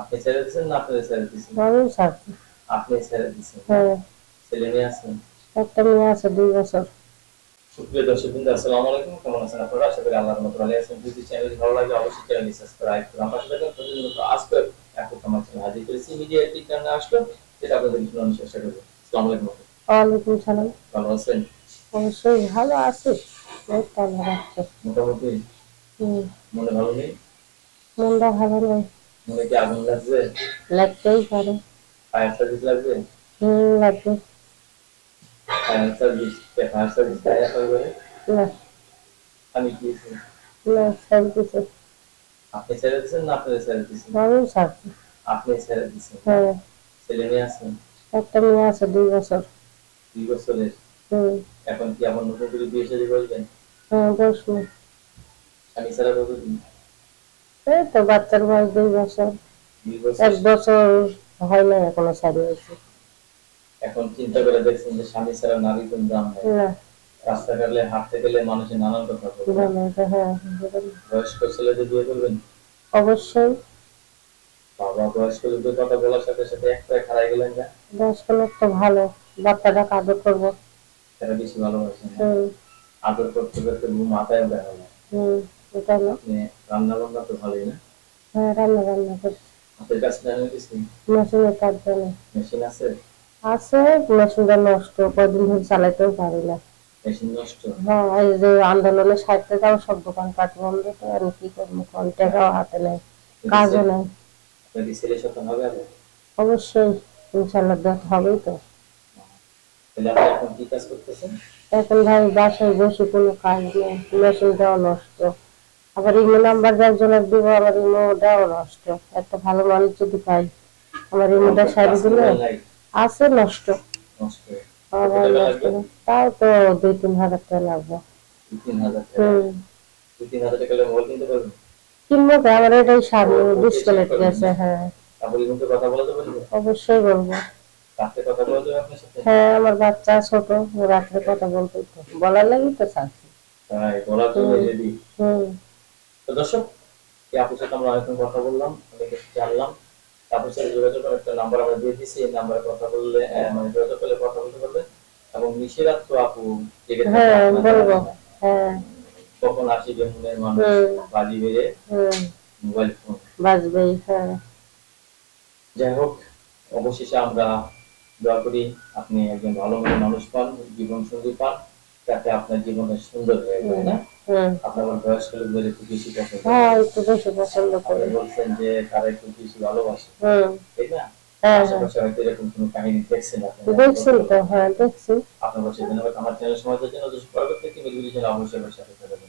আপনি ছেড়ে দিয়েছেন না আপনারা ছেড়ে দিয়েছেন? আমি ছাড়ছি। আপনি ছেড়ে দিয়েছেন। হ্যাঁ। ছেলে মেয়ে আছেন? একটা মেয়ে আছে 2 বছর। সুপ্রিয় দর্শকবৃন্দ, আসসালামু আলাইকুম। কেমন আছেন আপনারা? আশা করি আল্লাহর রহমতে ভালো আছেন। যদি চ্যানেলটি ভালো লাগে অবশ্যই চ্যানেলটি সাবস্ক্রাইব করুন। আমার পাশে থাকুন। প্রতিনিয়ত আজকে এখন আমার চ্যানেল হাজির করেছি। মিডিয়া ঠিক কারণে আসলো, যেটা আপনাদের শোনানোর চেষ্টা করব। আসসালামু আলাইকুম। ওয়ালাইকুম সালাম। ভালো আছেন? অবশ্যই ভালো আছি। এই তো আল্লাহ রাখছে। মোটামুটি। হুম। মনে ভালো নেই? মনটা ভালো নেই। মনে কি আগুন লাগছে? লাগতেই পারে। ফায়ার সার্ভিস লাগবে? লাগবে। Fire service? ফায়ার সার্ভিস দেয় আপনার? না। আমি কি না, ছেড়ে দিছে। আপনি ছেড়ে দিয়েছেন না আপনারা ছেড়ে দিয়েছেন? আমি ছাড়ছি। আপনি ছেড়ে দিয়েছেন। হ্যাঁ। ছেলে মেয়ে আছে? একটা মেয়ে আছে 2 বছর। 2 বছরের? এখন কি আবার নতুন করে বিয়ে শাদী করবেন? হ্যাঁ, বসবো। স্বামী ছাড়া কতদিন? এই তো বাচ্চার বয়স 2 বছর। 2 বছর? 1 বছর হয় না এখনো ছাড়ি হয়েছে। এখন চিন্তা করে দেখছেন যে স্বামী ছাড়া নারী কোন দাম নাই? না। রাস্তাঘাটে হাঁটতে গেলে মানুষের নানান কথা বলে। হ্যাঁ। বয়স্ক ছেলেদের বিয়ে করবেন? অবশ্যই। বাবা, বয়স্ক লোকদের কথা বলার সাথে সাথে এক পায়ে খাড়াই গেলেন না? বয়স্ক লোক তো ভালো, বাচ্চাটা আদর করবো। তারা বেশি ভালোবাসেন না? আদর করতে করতে মাথায় ব্যথা হয়। এটা না। আপনি রান্না বান্না তো ভালোই না? হ্যাঁ, রান্না বান্না করছি। আপনার কাছে জানেন কিছু? মেশিনের কাজ জানি। মেশিন আছে? আছে, মেশিনটা নষ্ট, কয়দিন ধরে চালাইতেও পারি না। মেশিন নষ্ট? হ্যাঁ, এই যে আন্দোলনের সাথে তাও সব দোকানপাট বন্ধ, তো আর কি করবো, কোন টাকাও হাতে নেই, কাজও নেই। আপনার কি ছেলের সাথে হবে? অবশ্যই, ইনশাল্লাহ দেখা হবেই তো। তাহলে আপনি এখন কি কাজ করতেছেন? এখন ভাই বাসায় বসে কোনো কাজ নেই, মেশিনটাও নষ্ট। আবার ইমো নাম্বার একজনের দিব, আমার ইমোটাও নষ্ট। একটা ভালো মানুষ যদি পাই আমার ইমোটা সারি দিলে। আছে নষ্ট। নষ্ট? আবার নষ্ট তাও তো 2-3 হাজার টাকা লাগবে। 2-3 হাজার টাকা? 2-3 হাজার টাকা মোবাইল কিনতে পারবেন? কিনবো তো, আমার এটাই সামনে ডিসকানেক্ট গেছে। হ্যাঁ। আপনি কিন্তু কথা বলতে পারবেন? অবশ্যই বলবো। রাতে কথা বলা যাবে আপনার সাথে? হ্যাঁ, আমার বাচ্চা ছোট, রাত্রে কথা বলতে তো বলার লাগি তো চাচ্ছি। তাই বলার জন্য রেডি? হুম। তো দর্শক, এই আপুর সাথে আমরা অনেকক্ষণ কথা বললাম, অনেক কিছু জানলাম। আপুর সাথে যোগাযোগ করার একটা নাম্বার আমরা দিয়ে দিচ্ছি, এই নাম্বারে কথা বললে মানে যোগাযোগ করলে কথা বলতে পারবেন। এবং নিশিরাত তো আপু জেগে থাকে, হ্যাঁ বলবো। হ্যাঁ। কখন আসিবে মনের মানুষ বাজি বেড়ে মোবাইল ফোন বাজবেই। হ্যাঁ। যাই হোক, অবশেষে আমরা দোয়া করি আপনি একজন ভালো মনের মানুষ পান, জীবন সঙ্গী পান, যাতে আপনার জীবনটা সুন্দর হয়ে যায়। না আপনার বয়স্ক লোকদের একটু বেশি পছন্দ? হ্যাঁ, একটু বেশি পছন্দ করি। বলছেন যে তারা একটু বেশি ভালোবাসে, তাই না? হ্যাঁ। আশেপাশে হয়তো এরকম কোনো কাহিনী দেখছেন আপনি? দেখছি তো। হ্যাঁ, দেখছি। আপনার পাশে ধন্যবাদ। আমার চ্যানেল সমাজের জন্য পরবর্তী একটি ভিডিও অবশ্যই সাথে থাকবেন।